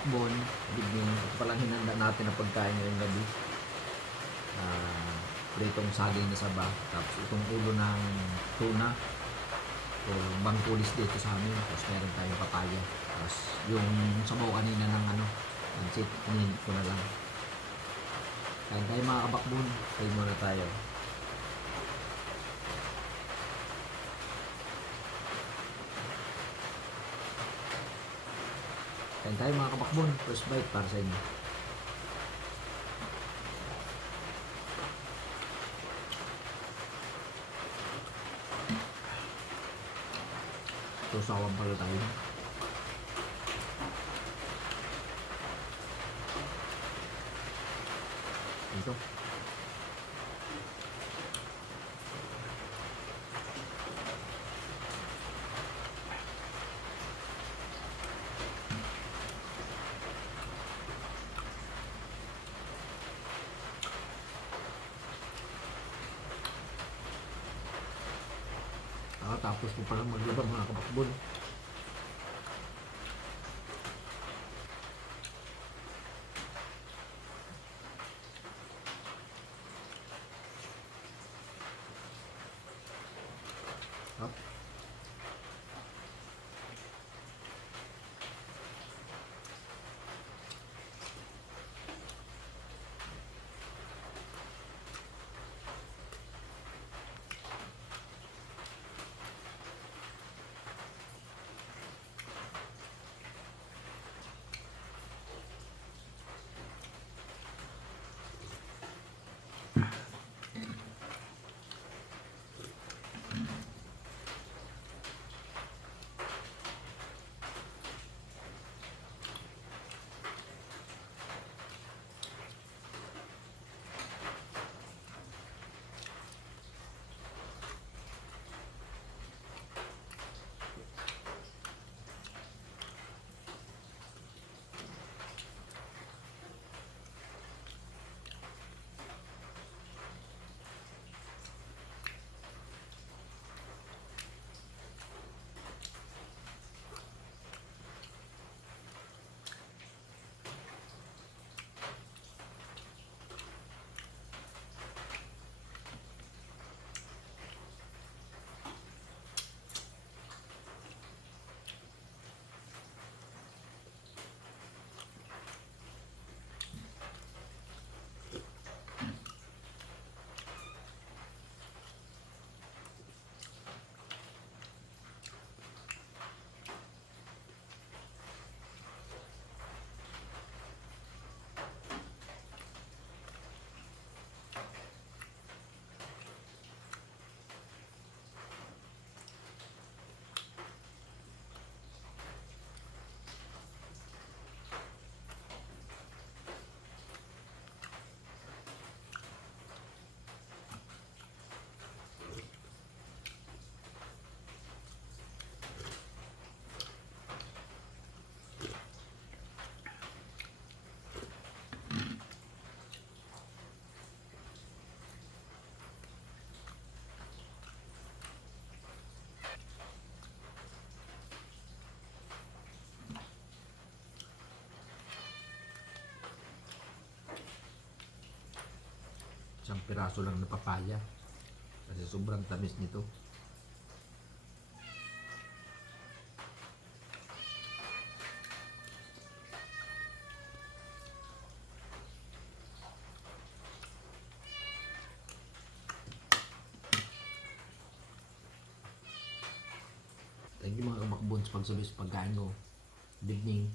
kabakbon, bigning, ito palang hinanda natin na pagkain ngayong gabi. Pritong saging na saba, tapos itong ulo ng tuna o bangkulis dito sa amin, tapos meron tayong papaya, tapos yung sabaw kanina ng pansit, inin ko na lang. Kain tayo mga kabakbon, kain muna tayo. Kain tayo mga kabakbon, first bite para sa inyo. Susawan pala tayo. Ito. Tapos po palang maglaba mga kabakbon. Isang piraso lang na papaya kasi sobrang tamis nito. Thank you mga kabakbon sa pagsulis pagkain ko. Good evening.